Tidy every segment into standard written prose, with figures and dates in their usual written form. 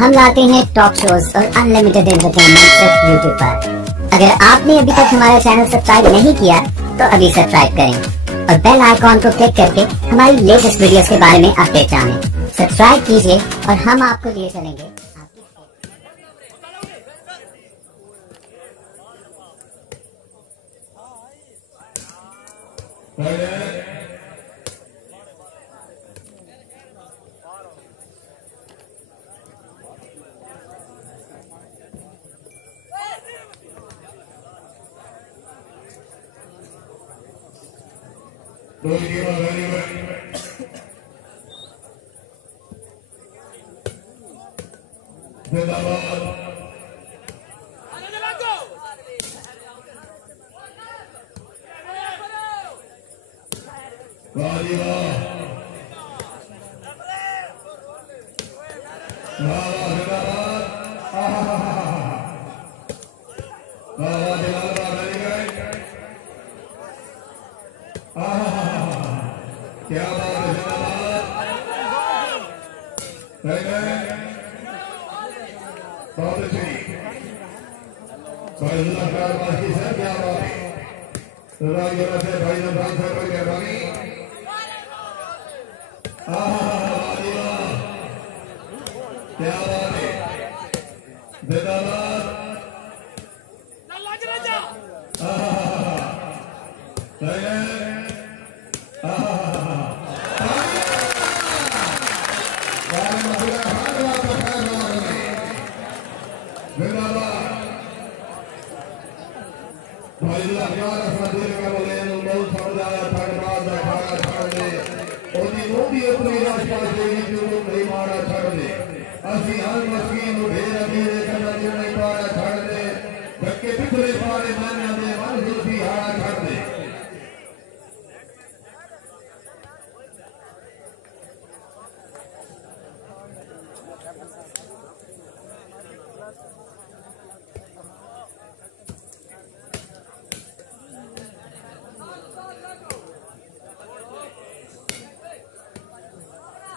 हम लाते हैं top shows और अनलिमिटेड एंटरटेनमेंट सिर्फ यूट्यूब पर। अगर आपने अभी तक हमारा चैनल सब्सक्राइब नहीं किया तो अभी सब्सक्राइब करें और बेल आइकॉन को क्लिक करके हमारी लेटेस्ट वीडियोस के बारे में अपडेट जानें। सब्सक्राइब कीजिए और हम आपको लिए चलेंगे।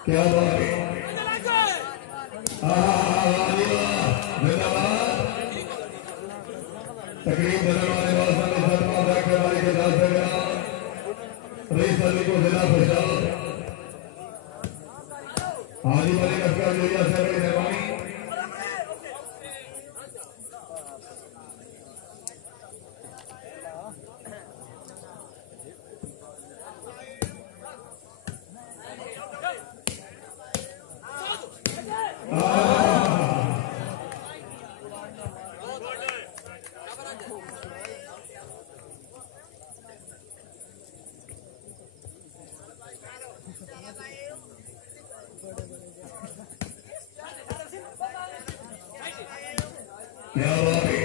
क्या बात है तकरीब देने वाले वाले के दास रईस अली को जिला प्रशासन हाजी वाले का क्या जोड़िया से बड़ी मेहरबानी क्या बात है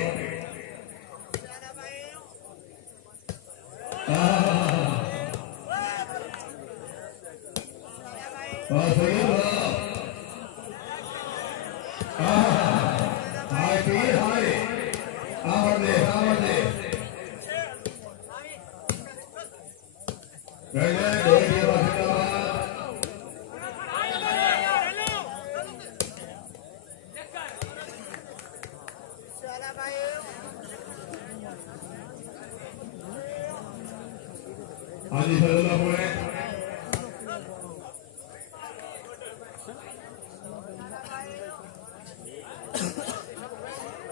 हाजी सल्लल्लाहु बोले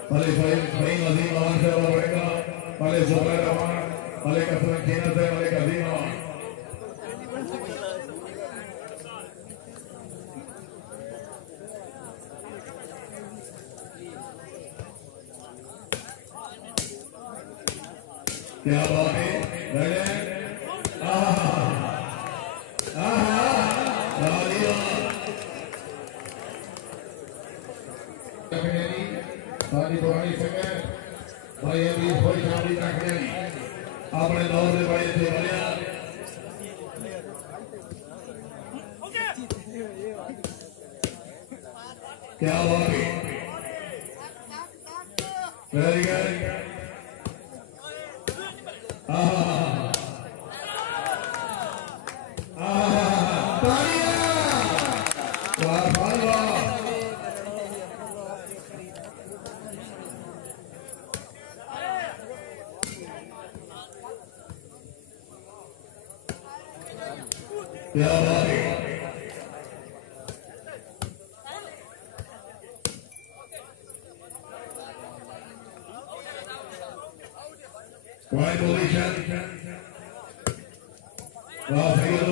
भले भाई नजीम आवाज से वाला बढ़ेगा भले जुबैर रहमान भले कसरत खेना से भले कदीम क्या बात है पुरानी संगत भाई अभी थोड़ी शादी रखने अपने दौर में बड़े थे भैया क्या बात है वेरी गुड क्या बात है। Right position. वाह सही है।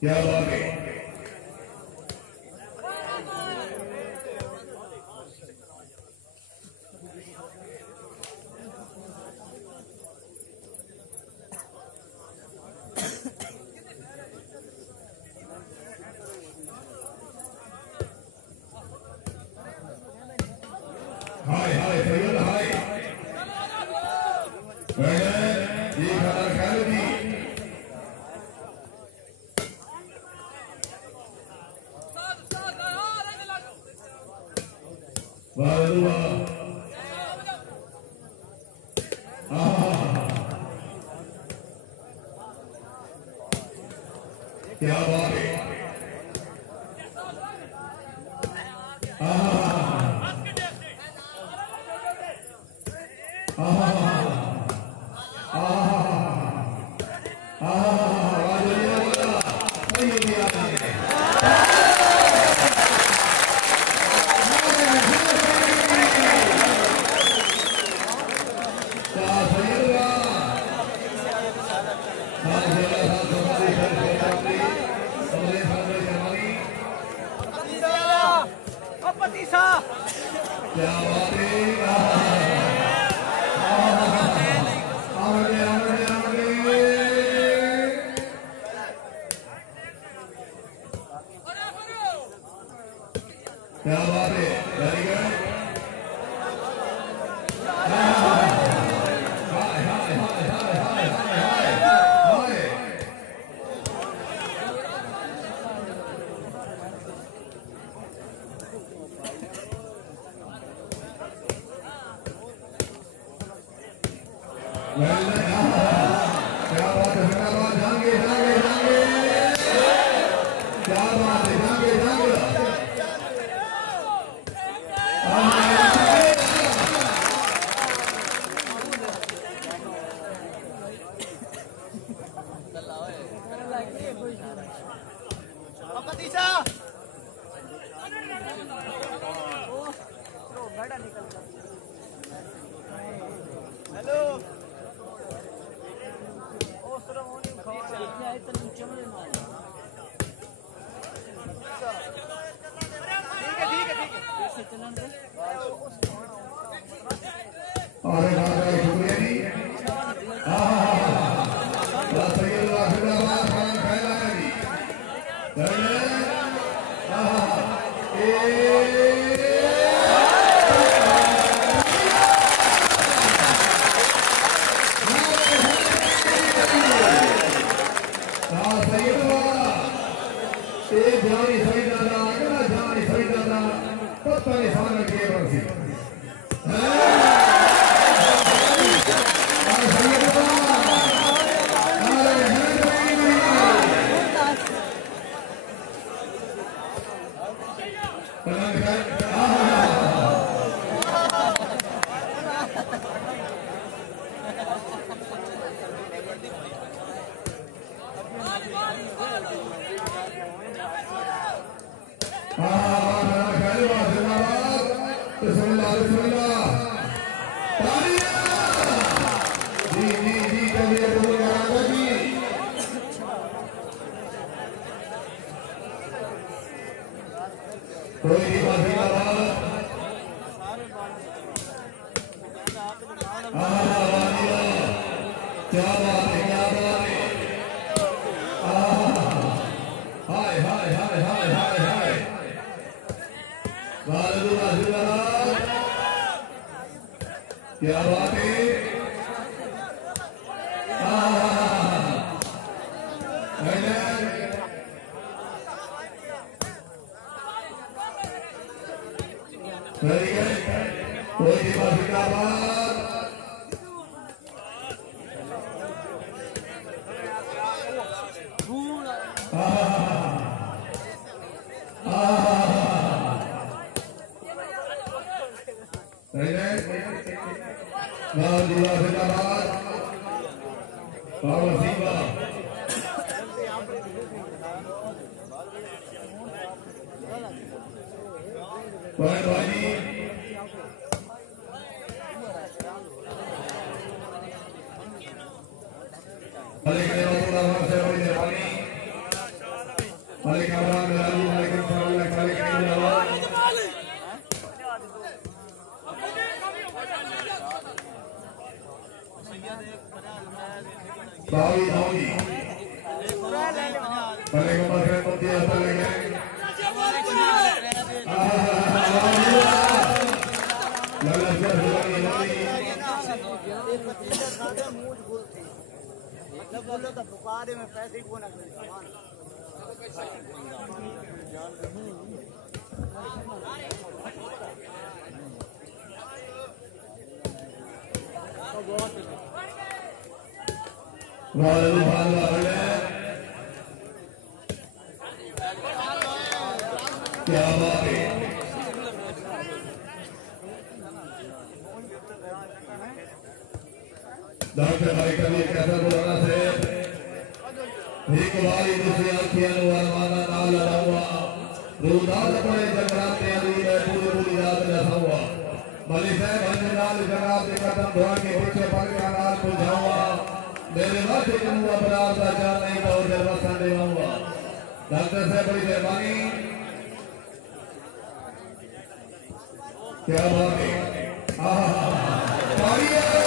क्या बात है। हाय हाय सैयद हाय ये खाना खाने दी वाह वाह क्या बात है। क्या बात है। क्या बात है। Very good. क्या बात है। जाएंगे जाएंगे जाएंगे। क्या बात है। जाएंगे जाएंगे। हेलो अरे शुक्रिया जी। जानी सही दादा अगला जानी सही दादा पता नहीं सामने के बरसी क्या बात है क्या बात है। हाय हाय हाय हाय हाय हाय क्या बात है। Very good. कोई जिंदाबाद। बाबा सिंह भाई Malik Abdullah से बड़ी मेहरबानी Malik Imran Raji Malik Imran Malik Imran Bawi Bawi Malik Imran Mudi apa lagi Lalas मतलब बोलो तो बुखारे में पैसे को ना करें क्या बात है डॉक्टर भाई कभी कैसा बुलाना से एक बारी दूसरी आंखियां वरमाना नाल लड़ावा रूदाल पड़े जगराते अली में पूरी पूरी रात रहा हुआ मलिक साहब भजन नाल जनाब के कदम धोआ के पीछे पड़ गया नाल बुझावा मेरे वास्ते करूंगा बराबर का जान नहीं तो जलवा संडे आऊंगा डॉक्टर साहब बड़ी मेहरबानी क्या बात है हाय हाय हाय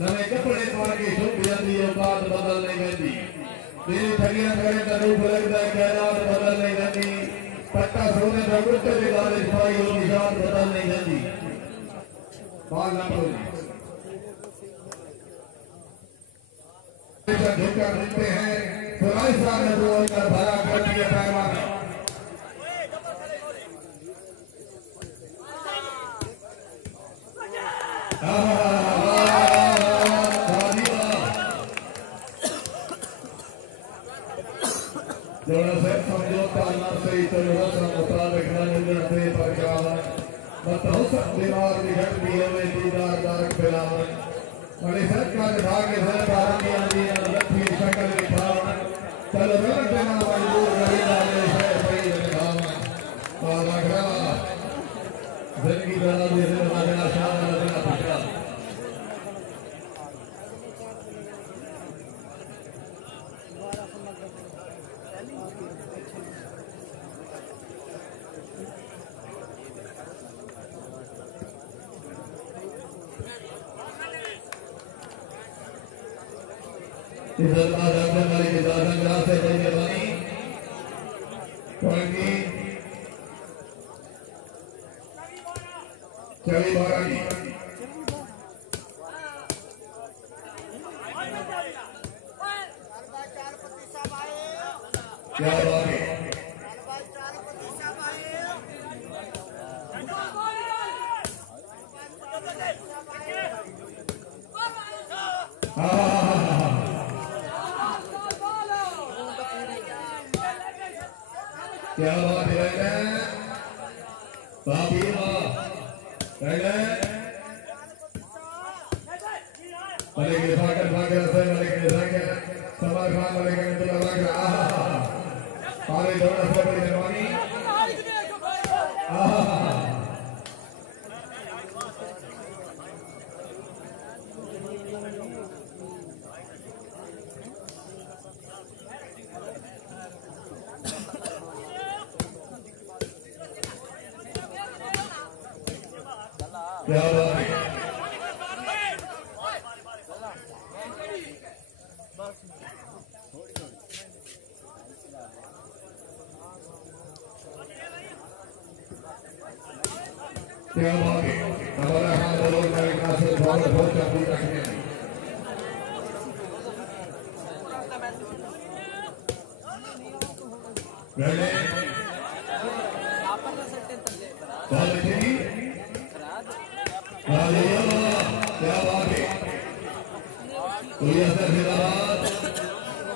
नवे कपड़े पा के शुभ जल्दी औकात बदल नहीं रहती तेरी ठगियां करे तनु लगता है कैरात बदल नहीं रहती पट्टा सोने का गुट्टे की गाली छुपाई और निशान बदल नहीं रहती बाल ना पड़ो धोखा देते हैं फुराई साहब ने बोल कर भरा कर दिया पैमाना समझौता न सही तो रस्म मुताबिक न मिलने से परगावन बताओ सब बीमार निकट भी हमें दीदार दारक पिलावन बड़े सरकार भाग्य है भारत की आदि लक्ष्मी शक्ल दिखावन चलो रंग देना मजबूर रही डाले है सही दिखावन बाबा घरा जिंदगी बना दे लगना शान लगना पिता इधर आदम वाली के दादा ग्रास है बड़ी मेहरबानी पॉइंट की चली बारह की क्या बात है क्या बात है बाबी मलिक इसाकर भाग्य से मलिक इसाकर समर खान मलिक अब्दुल्ला भाग्य पारे दौड़ से बड़ी मेहरबानी क्या बात है क्या बात है हमारा हाथ बोलो मेरे का से बहुत बहुत चाबी रखने पहले बहुत अच्छी क्या बात है कोई असर जिंदाबाद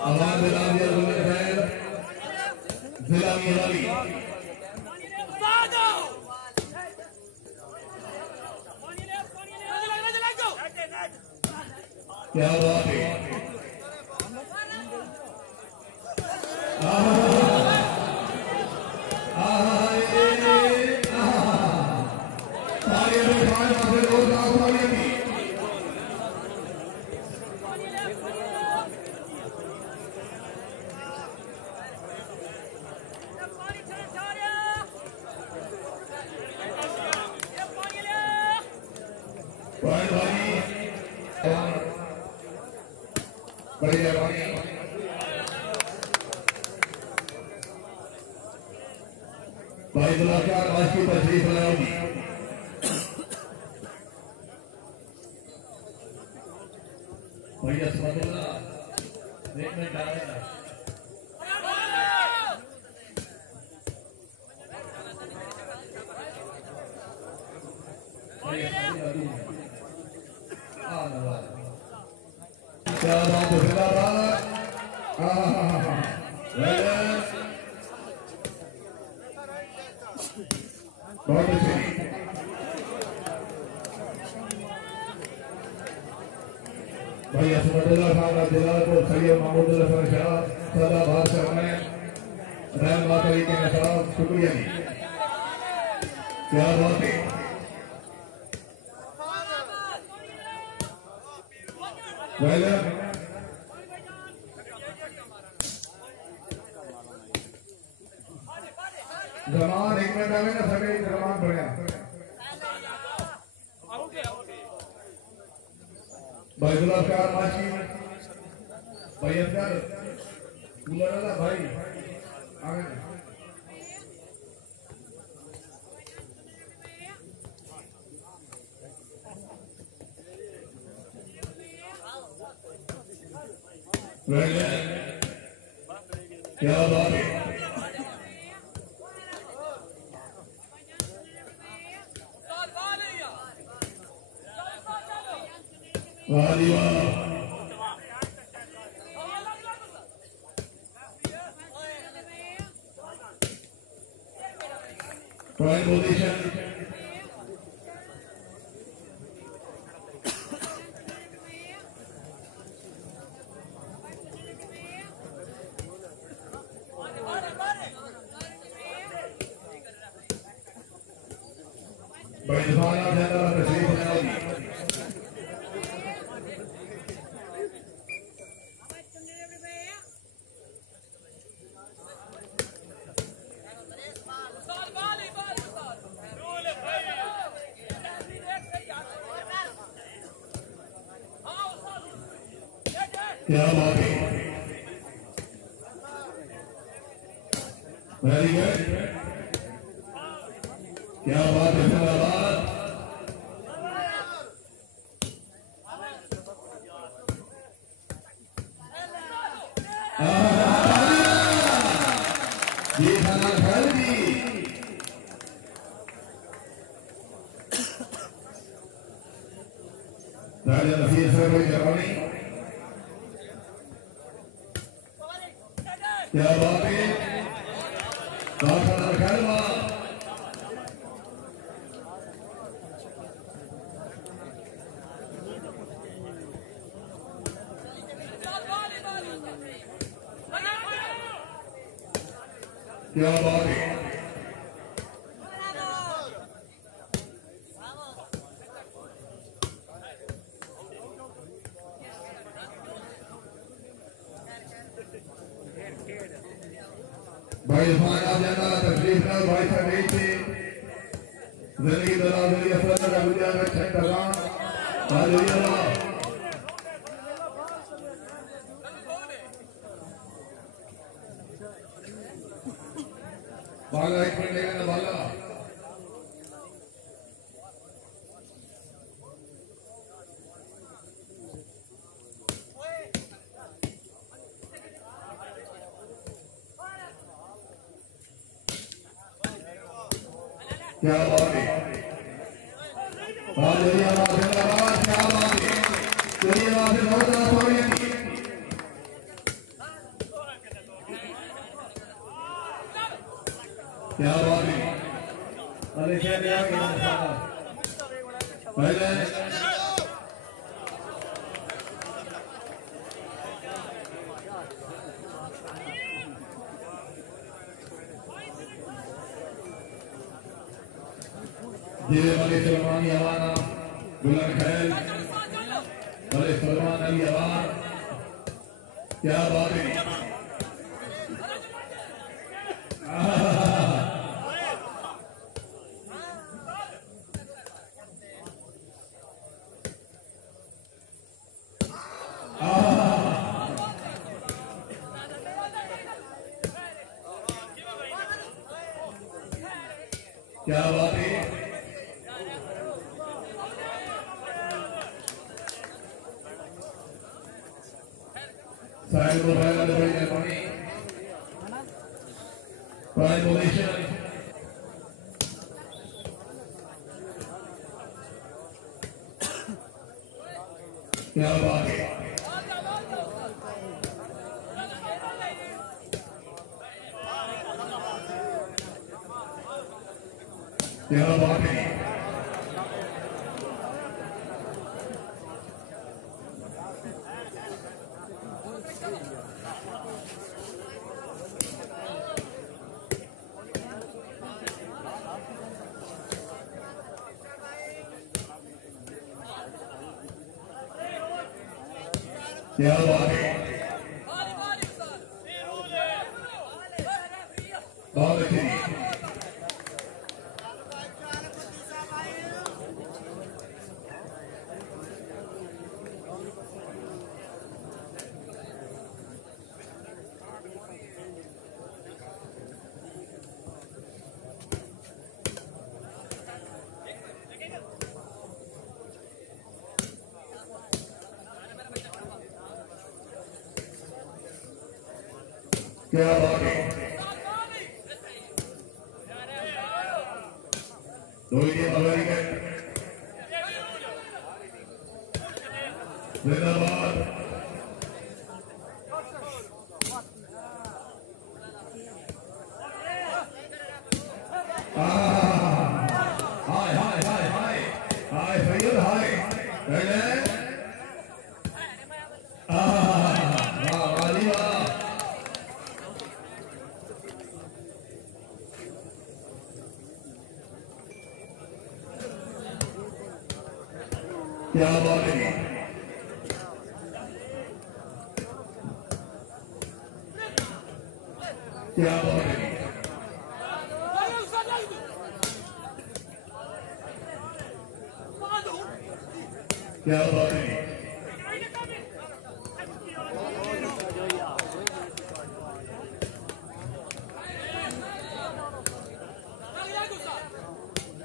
आवाज दिला दिया जुल्ले खैर जिला मियाली क्या बात है बड़ी मेहरबानी भाई दुलाकार आज की तशरीफ लाएगी भैया सुबह एक मिनट आ रहा है क्या बात है जिंदाबाद बहुत अच्छी भैया सुबह साहब दिलापुर सैयद महमूदुल्लाह खान शाह सदा बात करने रहमत अली के नसाब शुक्रिया जी क्या बात है जमान एक मिनट आवे ना सके जमान बढ़िया भाई गुलाबकार माशी भाई अंदर कूलर वाला भाई आगे क्या बात है वाली वाह पॉइंट पोजीशन बड़ी भावना जनरल तशरीफ लाएगी क्या बात है वेरी गुड क्या बात है जिंदाबाद ये खाना खाएगी राजा नसीर से बड़ी जवानी क्या बात है खाना खाएगा क्या बात है। भाई आप जाना तकलीफ ना भाई साहब नहीं थे जिंदगी दलाल दुनिया फजल का दुनिया में छह टका हालेलुया बाला एक मिनट लेगा ना बाला क्या बात है। हालेलुया जिंदाबाद। क्या बात है। चलिए वहां से बहुत ज्यादा थोड़ी क्या बात है। अरे क्या पहले ये वाले सलमान यवाना बुलंद खैल वाले सलमान अली यवान क्या बात है। क्या बात है। साइड पर आया भाई ने पानी प्राइम पोजीशन क्या बात है। क्या बात है। क्या बात है। बहुत अच्छी क्या बात है। दो ये अमेरिकन जिंदाबाद। हाय हाय हाय हाय हाय सैयद हाय पहले क्या बात है। क्या बात है। क्या बात है।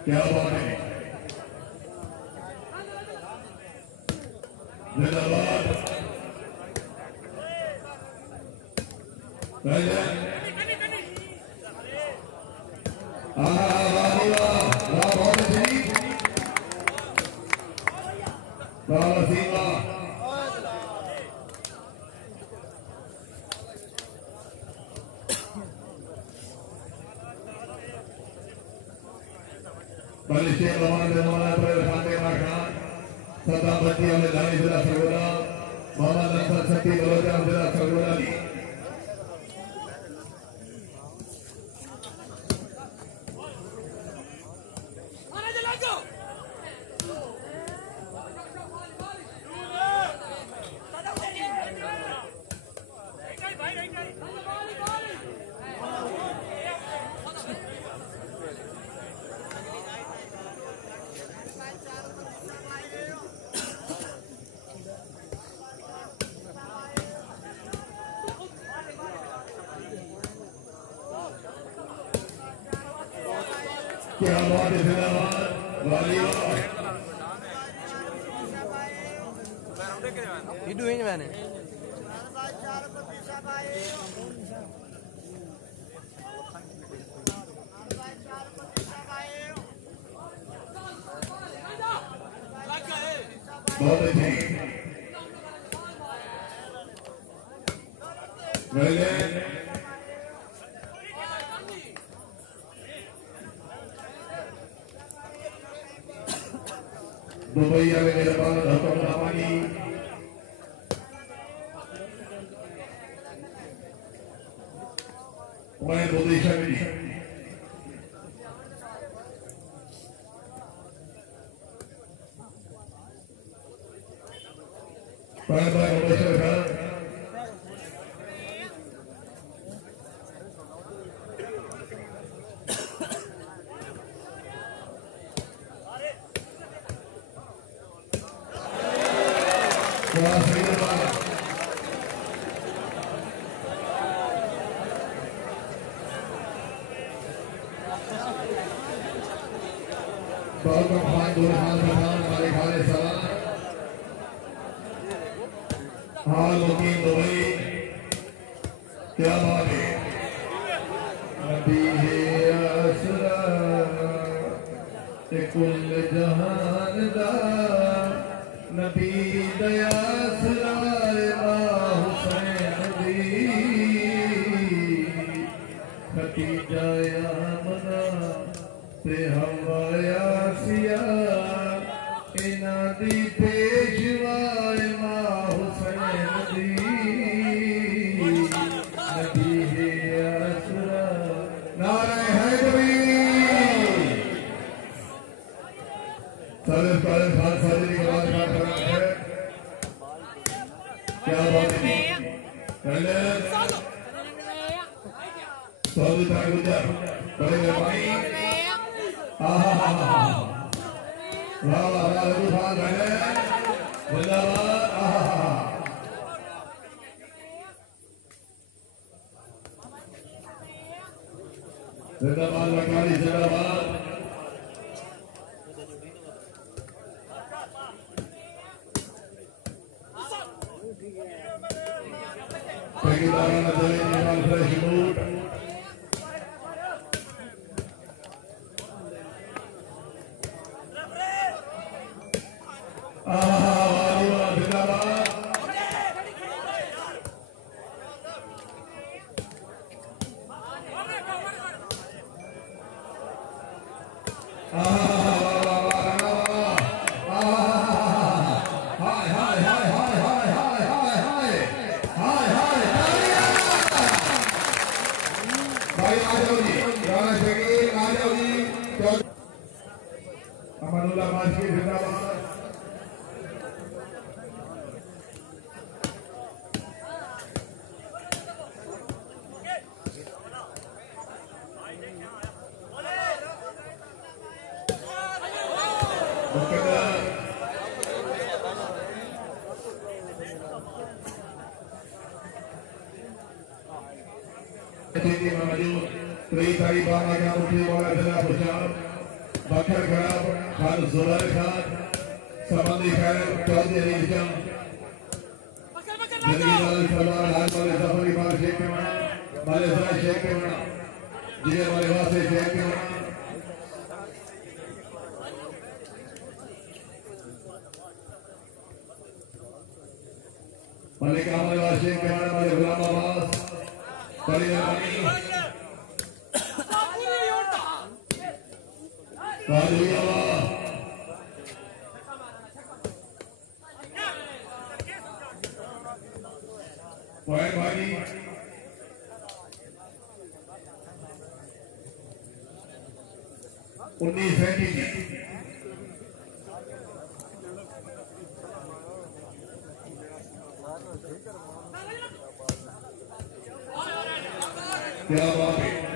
क्या बात है। जिंदाबाद। बलिष्ठ भगवान जमाना पर खाते खान सदा बत्ती हमें धानी जिला सरगोदा मोहम्मद अंसर शक्ति बलोचा जिला सरगोदा क्या बात है जिंदाबाद वालीबाल Hidu ini mana? बहुत अच्छी दुबई में मेरे पास धक्का पानी मैं पोजीशन बाय बाय पोजीशन का क्या बात है नबी है आसरा ते कुल जहान दा नबी दया सराय हुसैन दी खतीजा मना ते हवाया सिया इना दी पेशवाए हुसैन दी क्या बात है जिंदाबाद लखानी जिंदाबाद फ्रेश मूड अमरुल्लाह माशकी जिंदाबाद कई सारी बाबा का उठे वाला जिला भूषण बखर खराब खान जुबार खान संबंधी खैर चौधरी निजाम जिंदगी वाले सलवार हाथ वाले जफरी वाले शेख के मना वाले जरा शेख के मना जिले वाले वासे शेख के मना वाले काम वाले वासे शेख के मना वाले गुलाम आवास वाले भाई 19 सेंटीमीटर क्या बात है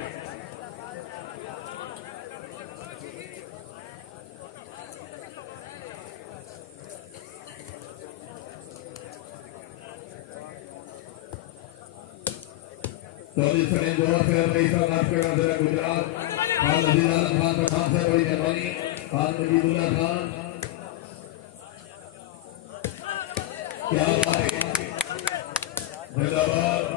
चौधरी सने जोर से पैसा नाच कर गुजरात खान नजीर खान प्रधान से बड़ी मेहरबानी खान नजीबुल्लाह खान क्या बात है जिंदाबाद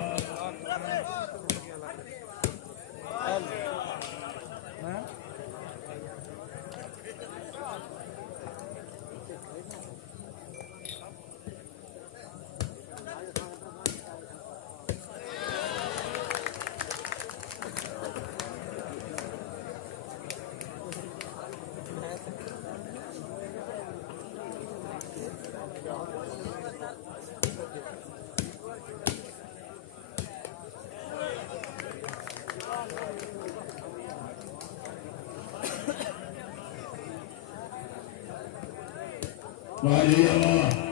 वाजी अल्लाह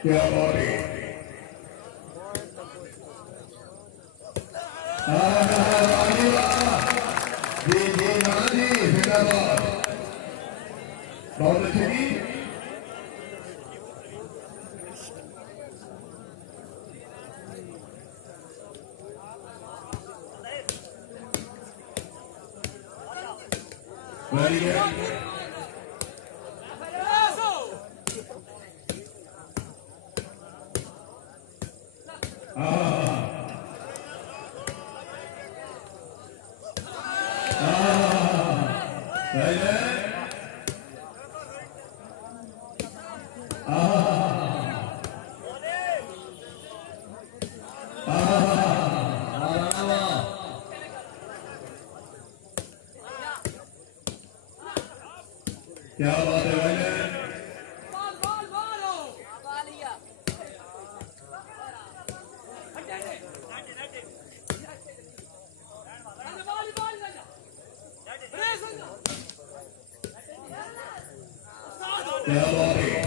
क्या बात है जी जी नाना जी जिंदाबाद बहुत अच्छी जी वेरी गुड क्या बात है भाई क्या बात है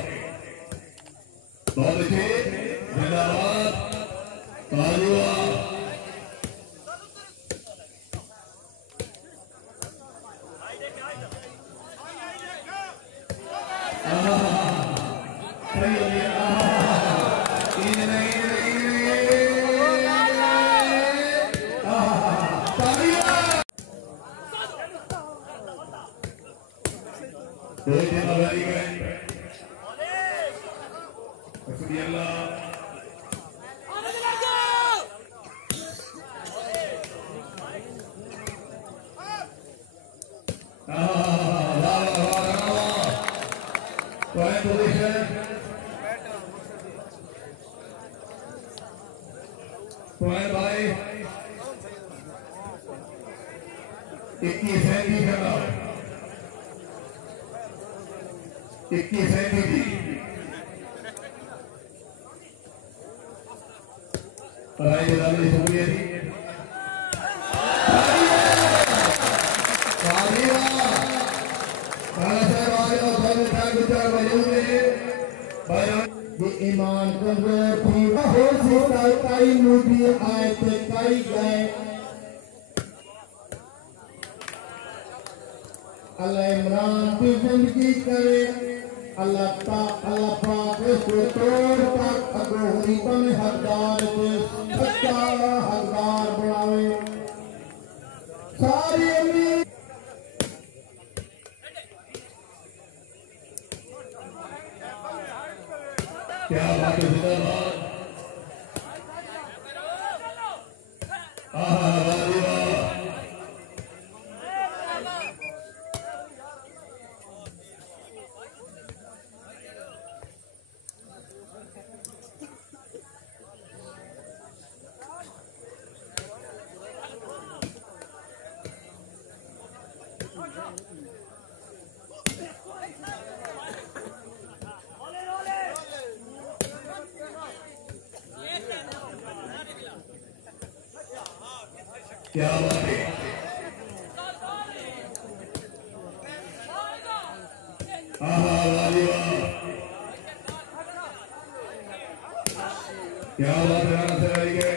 बहुत अच्छे जिंदाबाद तालिया भाई 21 करना 21 जी पढ़ाई के शुक्रिया जी ईमान कमजोर थी हो सीता कई नूबी आए थे कई गए अल्लाह इमरान की जिंदगी करे अल्लाह पाक को तोड़ तक अगोरी बन हकदार के सच्चा हकदार बनावे सारी उम्मीद क्या बात है जिंदाबाद क्या बात है वाह वाह क्या बात है राणा से रहेंगे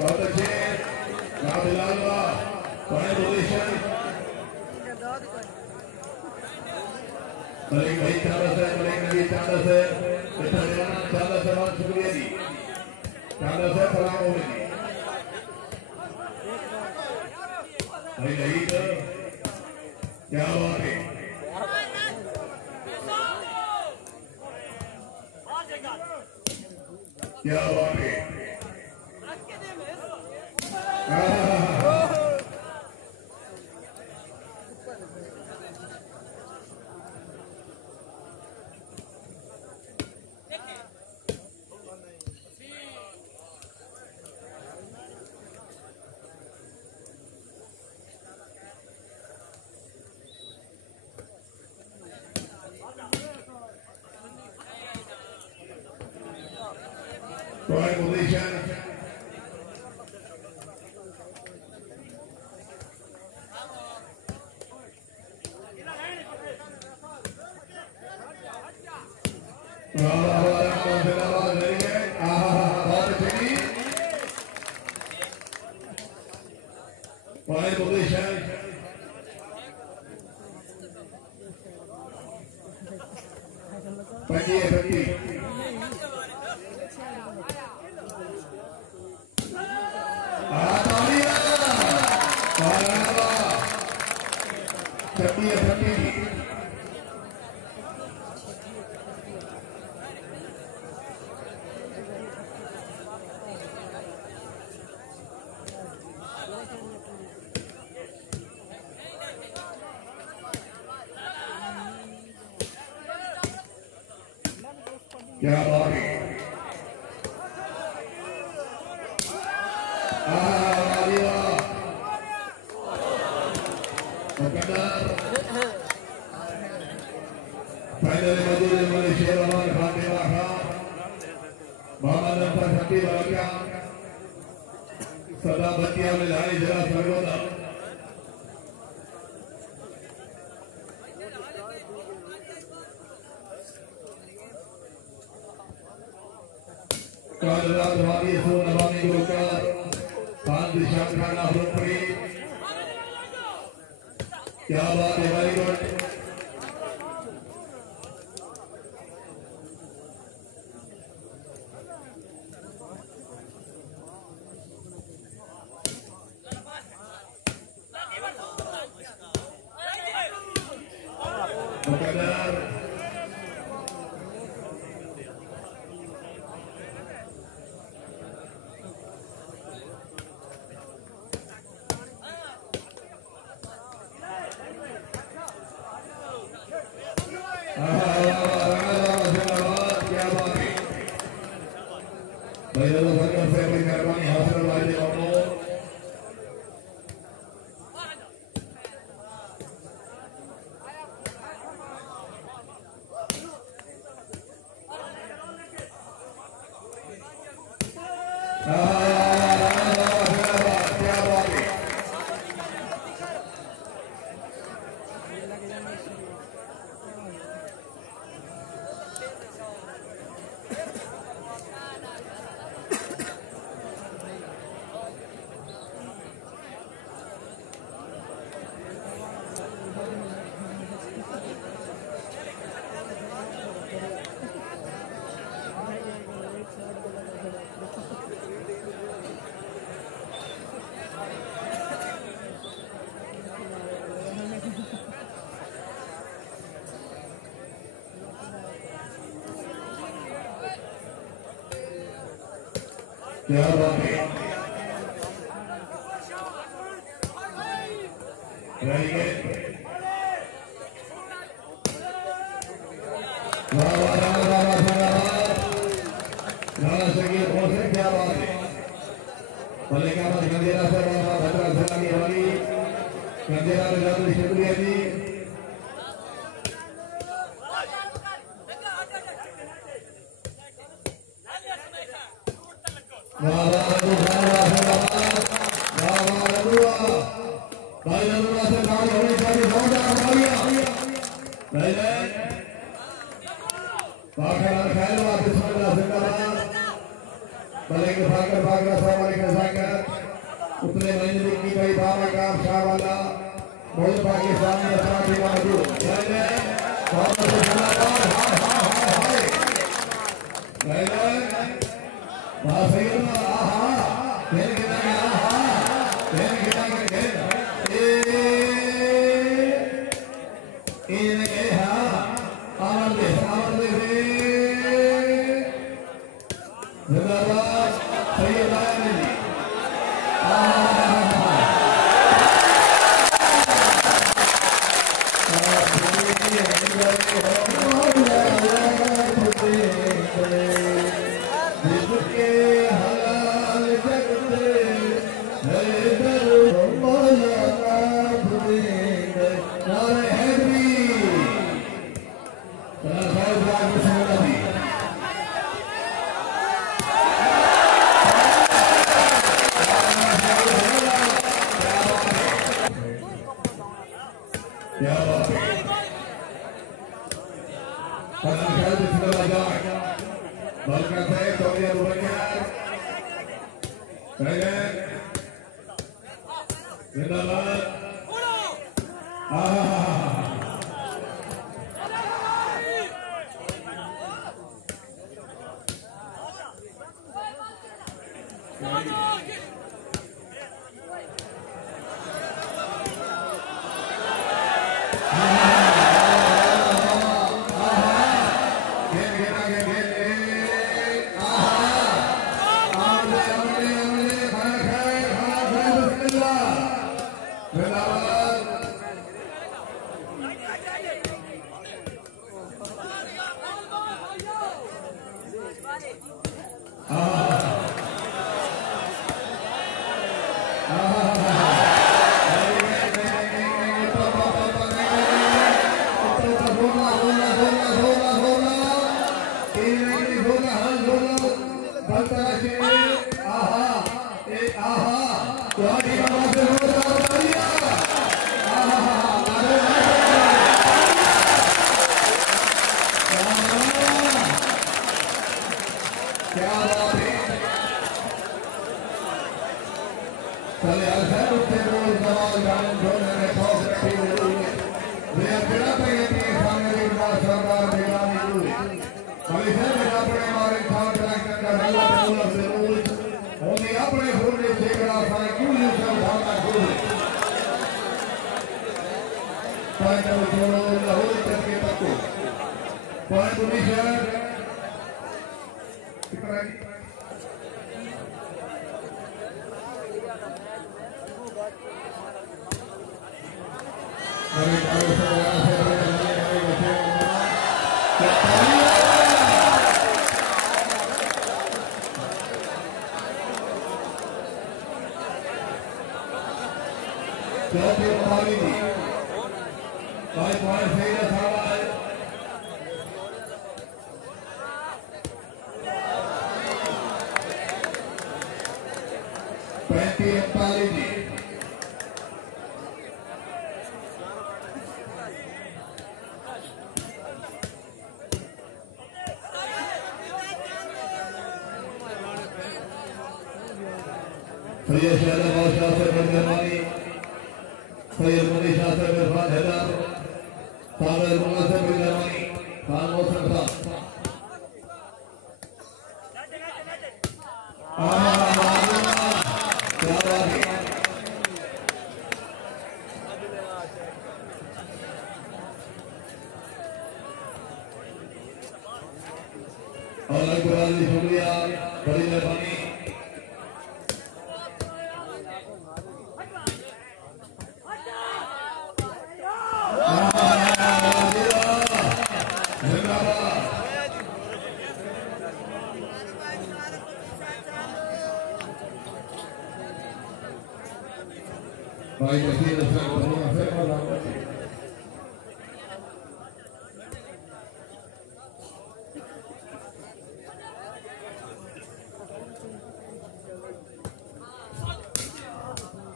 बहुत अच्छे मलिक भाई चांदा से मलिक नबी चांदा से चांदा से बहुत शुक्रिया जी चांदा से सलाम हो गई भाई नहीं तो क्या बात है क्या बात है Right position. Right position. क्या बात है फाइनल मौजूद है शेरवान खान देवा खान मोहम्मद अंतर शक्ति वाला सदा बतिया में लारी जरा सर्वोदा काजरात वाली सो नवानी गुलकार पांच शाखाना हुपरी क्या बात है वेरी गुड मुकद्दर क्या बात है भाई दादा सरकार से अपनी मेहरबानी हासिल वाले लोगों क्या बात है रहेंगे राणा शकील कौन से क्या बात है मलिका गंजेरा से भद्रा सलामी वाली गंजेरा में जादू शुक्रिया जी वाह वाह वाह भले के सागर बागरा सामने के सागर उतने महीने की गई बाबा का शाह वाला बहुत पाकिस्तान में साथी मौजूद चले बहुत धन्यवाद हाय हाय हाय हाय वाह सही है आहा खेल के आहा खेल के ये हां आनंद जिंदाबाद सही है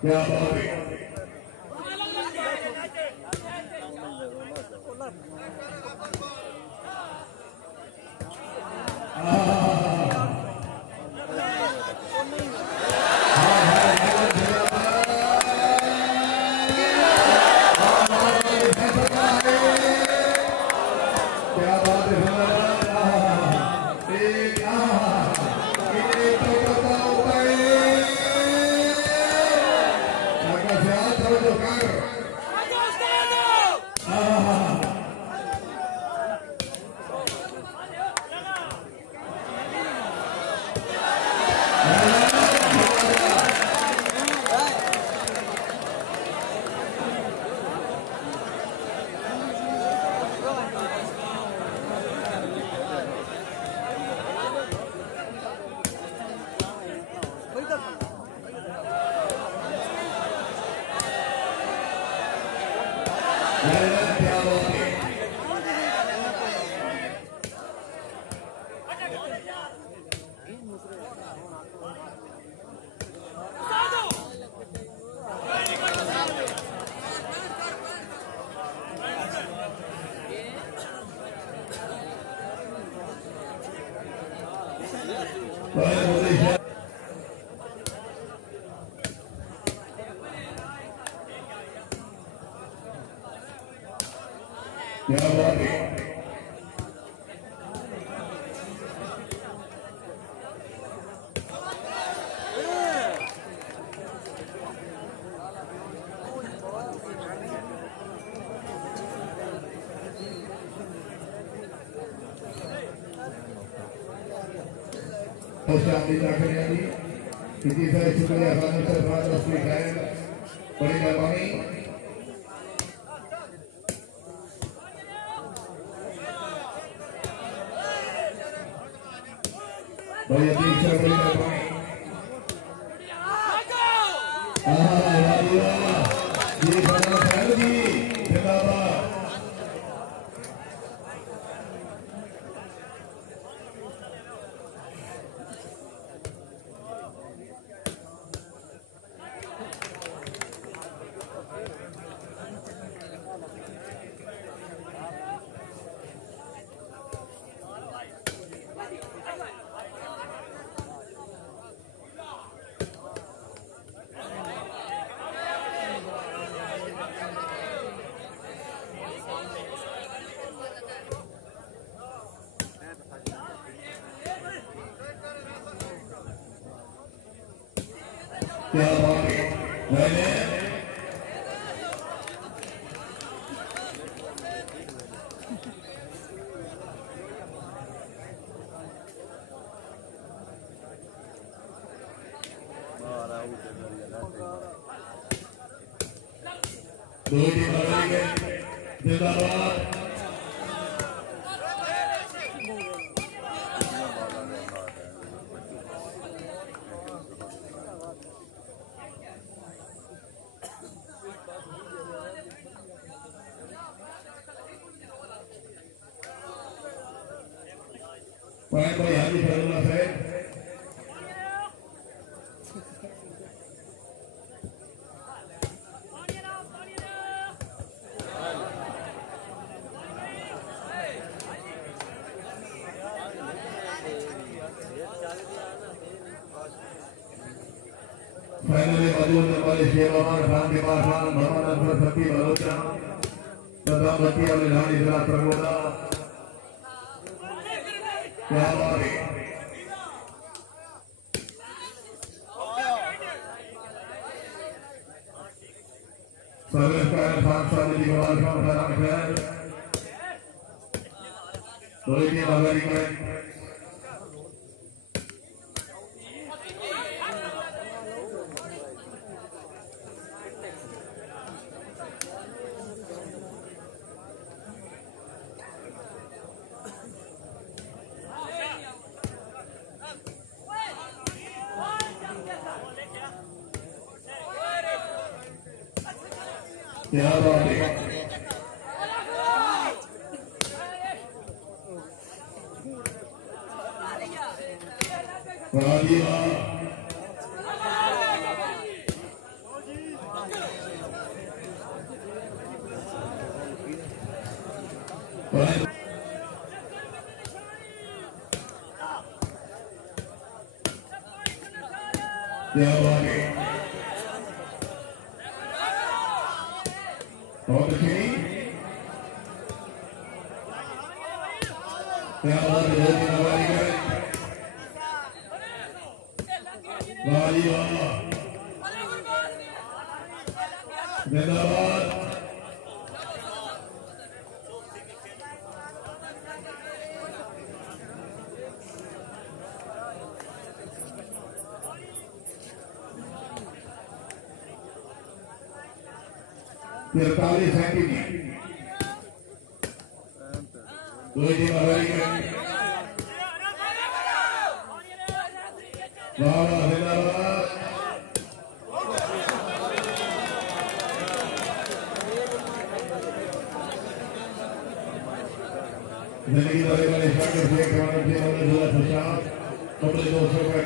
क्या बात है क्या बात है। शादी दाखिल है जी इसी तरह शुक्रिया खान सरफराज रसूल खैर बड़ी मेहरबानी बड़ी अजीब से बड़ी मेहरबानी ये खाना खैर जी जिंदाबाद क्या बात है मैंने दो जिंदाबाद भाई हाजी फरमाना साहब फाइनली मौजूद वाले शेरवान खान के पास भगवान अकबर सती बलोचा तथा बत्ती वाले धानी जिला प्रगोदा क्या बात है सर्विस का खान साहब जी बवाल खान खैरान खैर थोड़ी सी मगरी में क्या बात है राजिया क्या बात है बहुत अच्छी क्या बात है बहुत नवारी है वाली वाह जिंदाबाद तिरतालीस सेंटीमीटर दूसरी मगरी में वाह जिंदाबाद जिंदगी वाले वाले शागिर्द से कमांडर से वाले दूल्हा प्रशांत कपड़े 200 का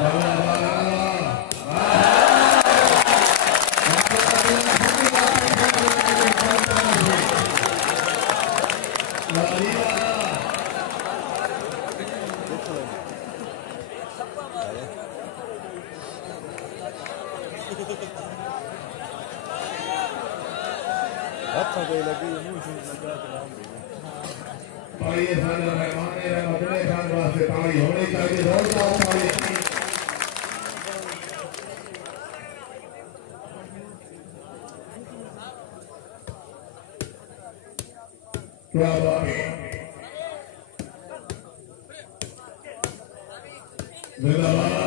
वाह वाह वाह ताली सारे मेहमान अपने खान वास्ते ताली होनी चाहिए जोरदार ताली क्या बात है जिंदाबाद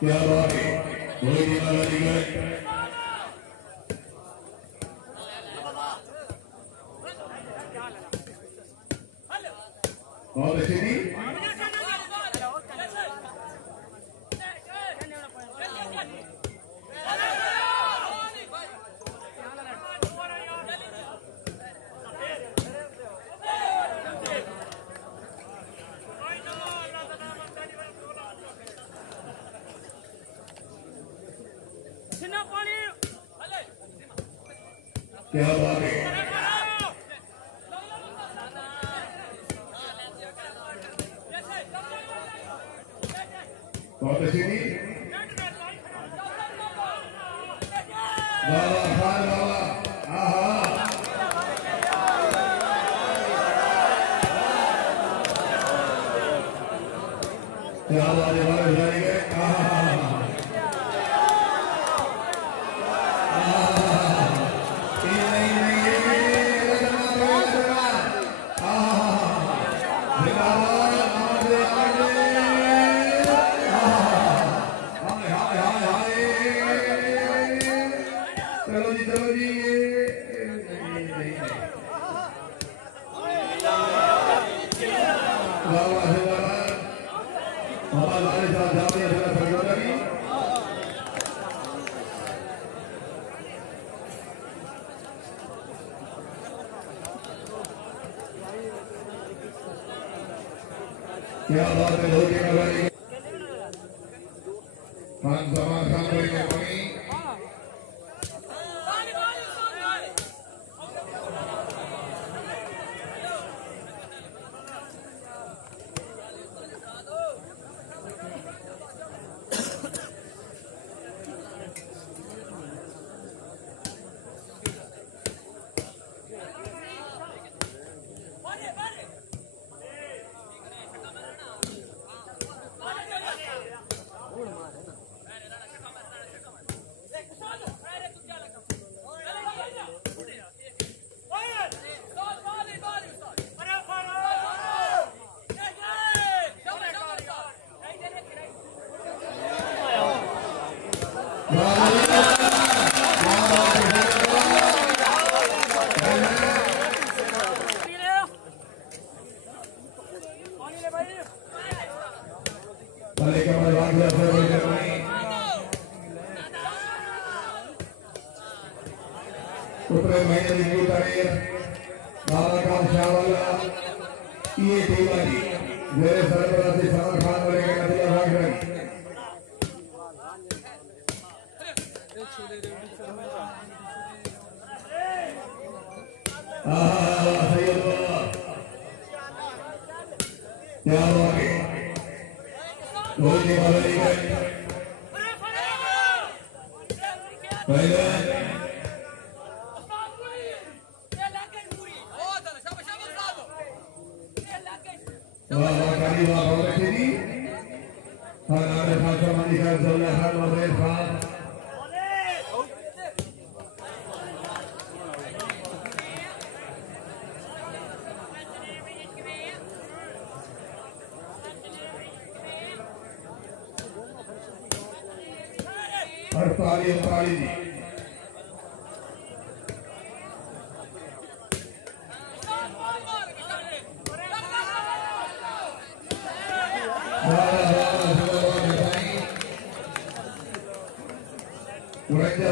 क्या बात है कोई नहीं लगा दी गए बहुत अच्छी थी क्या बात है बहुत अच्छी थी वाह खान वाला आहा क्या बात है बाहर जाने गए क्या बात है बहुत ही मजा आई खान जमान खान भाई ने पानी उतरे महीने की तारीख बाबा का शाहवाला ये दीवानी मेरे सरबराह से सलमान खान वाले का नतीजा भाग रहे सैयद क्या हुआ कोई नहीं वाला नहीं गए पहले उनताली जी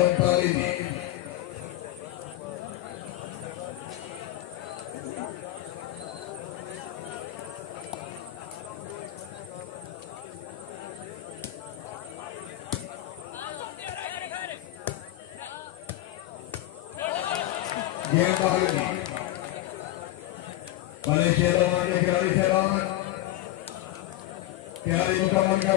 उनताली जी मलेशिया के खिलाड़ी से खिलाड़ी मुकम्मल का